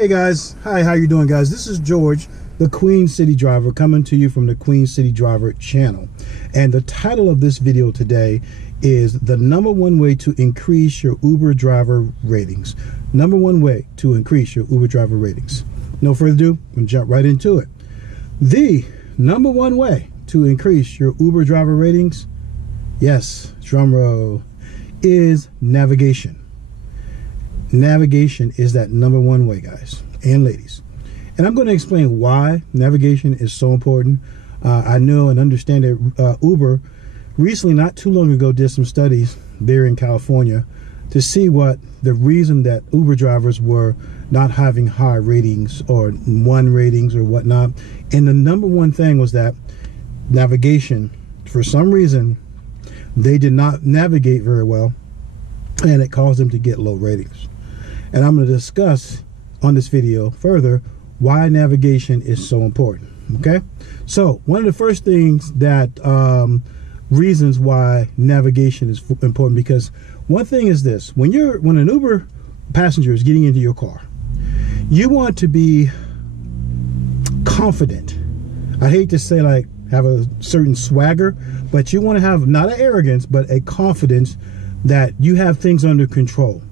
Hey guys, hi, how you doing guys? This is George, the Queen City Driver, coming to you from the Queen City Driver channel. And the title of this video today is the #1 way to increase your Uber driver ratings. #1 way to increase your Uber driver ratings. No further ado, I'm gonna jump right into it. The #1 way to increase your Uber driver ratings, yes, drum roll, is navigation. Navigation is that #1 way, guys and ladies. And I'm going to explain why navigation is so important. I know and understand that Uber recently, not too long ago, did some studies there in California to see what the reason that Uber drivers were not having high ratings or 1 ratings or whatnot. And the #1 thing was that navigation, for some reason, they did not navigate very well, and it caused them to get low ratings. And I'm going to discuss on this video further why navigation is so important. Okay, so one of the first things that reasons why navigation is important, because one thing is this: when an Uber passenger is getting into your car, you want to be confident. I hate to say like have a certain swagger, but you want to have not an arrogance but a confidence that you have things under control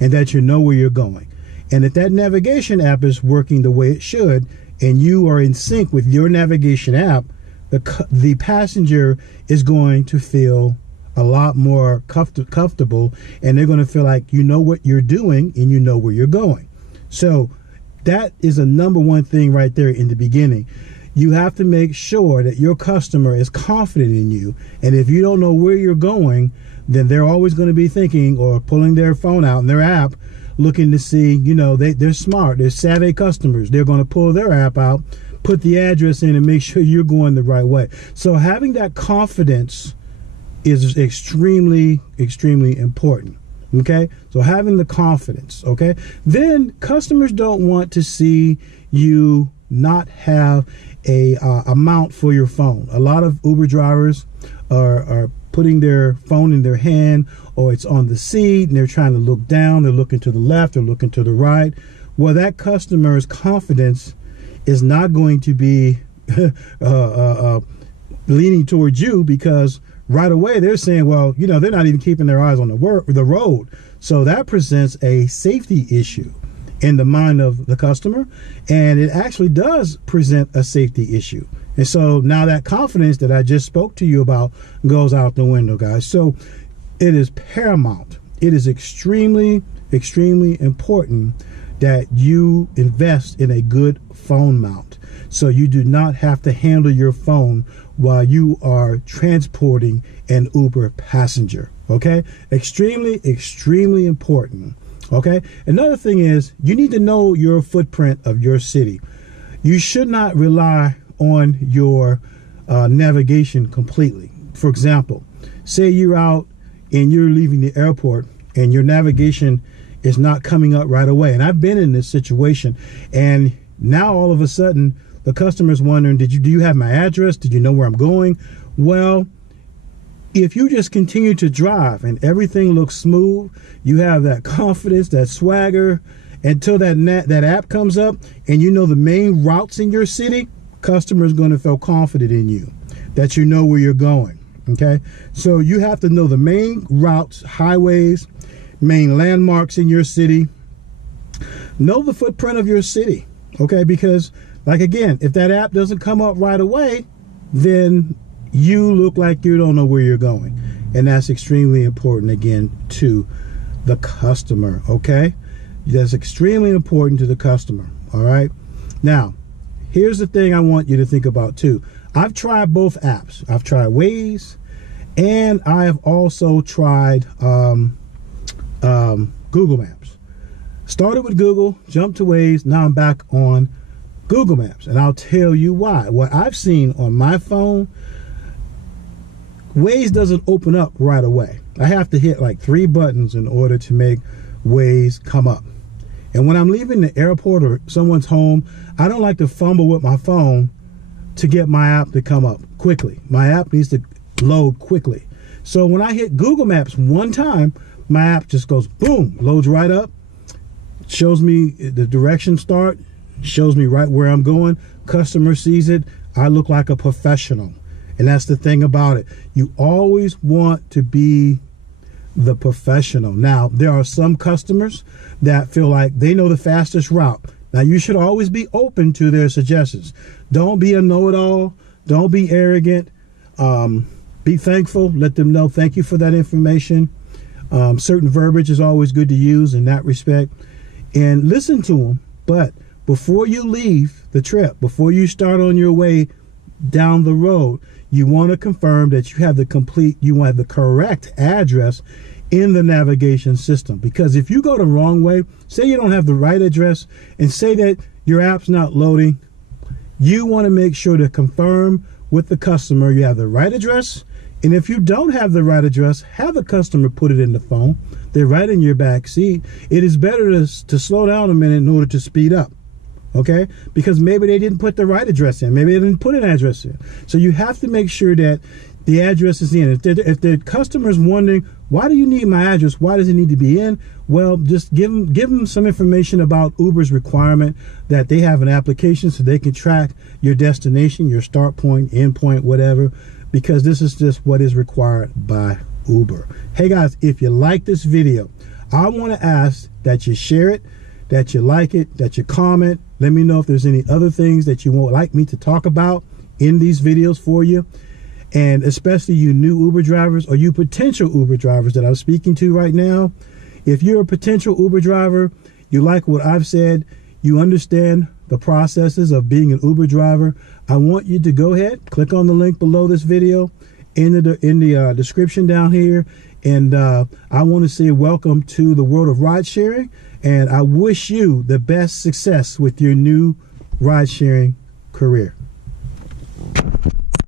and that you know where you're going, and that navigation app is working the way it should, and you are in sync with your navigation app. The passenger is going to feel a lot more comfortable, and they're going to feel like you know what you're doing and you know where you're going. So that is a #1 thing right there in the beginning. You have to make sure that your customer is confident in you, and if you don't know where you're going, then they're always going to be thinking or pulling their phone out in their app looking to see, you know, they're smart, they're savvy customers. They're going to pull their app out, put the address in, and make sure you're going the right way. So having that confidence is extremely, extremely important. Okay, so having the confidence, okay, then customers don't want to see you not have a amount for your phone. A lot of Uber drivers are putting their phone in their hand, or it's on the seat, and they're trying to look down, they're looking to the left, they're looking to the right. Well, that customer's confidence is not going to be leaning towards you, because right away they're saying, well, you know, they're not even keeping their eyes on the road. So that presents a safety issue in the mind of the customer, and it actually does present a safety issue. And so now that confidence that I just spoke to you about goes out the window, guys. So it is paramount. It is extremely, extremely important that you invest in a good phone mount, so you do not have to handle your phone while you are transporting an Uber passenger. Okay, extremely, extremely important. Okay, another thing is you need to know your footprint of your city. You should not rely on your navigation completely. For example, say you're out and you're leaving the airport and your navigation is not coming up right away. And I've been in this situation, and now all of a sudden the customer's wondering, do you have my address? Did you know where I'm going? Well, if you just continue to drive and everything looks smooth, you have that confidence, that swagger, until that app comes up and you know the main routes in your city, customer is going to feel confident in you, that you know where you're going. Okay, so you have to know the main routes, highways, main landmarks in your city. Know the footprint of your city. Okay, because like again, if that app doesn't come up right away, then you look like you don't know where you're going, and that's extremely important again to the customer. Okay, that's extremely important to the customer. All right, now here's the thing I want you to think about too. I've tried both apps. I've tried Waze, and I have also tried Google Maps. Started with Google, jumped to Waze, now I'm back on Google Maps, and I'll tell you why. What I've seen on my phone, Waze doesn't open up right away. I have to hit like 3 buttons in order to make Waze come up. And when I'm leaving the airport or someone's home, I don't like to fumble with my phone to get my app to come up quickly. My app needs to load quickly. So when I hit Google Maps one time, my app just goes boom, loads right up, shows me the direction start, shows me right where I'm going. Customer sees it. I look like a professional. And that's the thing about it. You always want to be the professional. Now, there are some customers that feel like they know the fastest route. Now, you should always be open to their suggestions. Don't be a know-it-all. Don't be arrogant. Be thankful. Let them know, thank you for that information. Certain verbiage is always good to use in that respect. And listen to them. But before you leave the trip, before you start on your way down the road, you want to confirm that you have the correct address in the navigation system. Because if you go the wrong way, say you don't have the right address, and say that your app's not loading, you want to make sure to confirm with the customer you have the right address. And if you don't have the right address, have the customer put it in the phone. They're right in your back seat. It is better to slow down a minute in order to speed up. Okay, because maybe they didn't put the right address in. Maybe they didn't put an address in. So you have to make sure that the address is in. If the customer's wondering, why do you need my address? Why does it need to be in? Well, just give them some information about Uber's requirement that they have an application so they can track your destination, your start point, end point, whatever, because this is just what is required by Uber. Hey guys, if you like this video, I want to ask that you share it, that you like it, that you comment. Let me know if there's any other things that you would like me to talk about in these videos for you. And especially you new Uber drivers or you potential Uber drivers that I'm speaking to right now. If you're a potential Uber driver, you like what I've said, you understand the processes of being an Uber driver, I want you to go ahead, click on the link below this video in the description down here. And I want to say welcome to the world of ride sharing. And I wish you the best success with your new ride sharing career.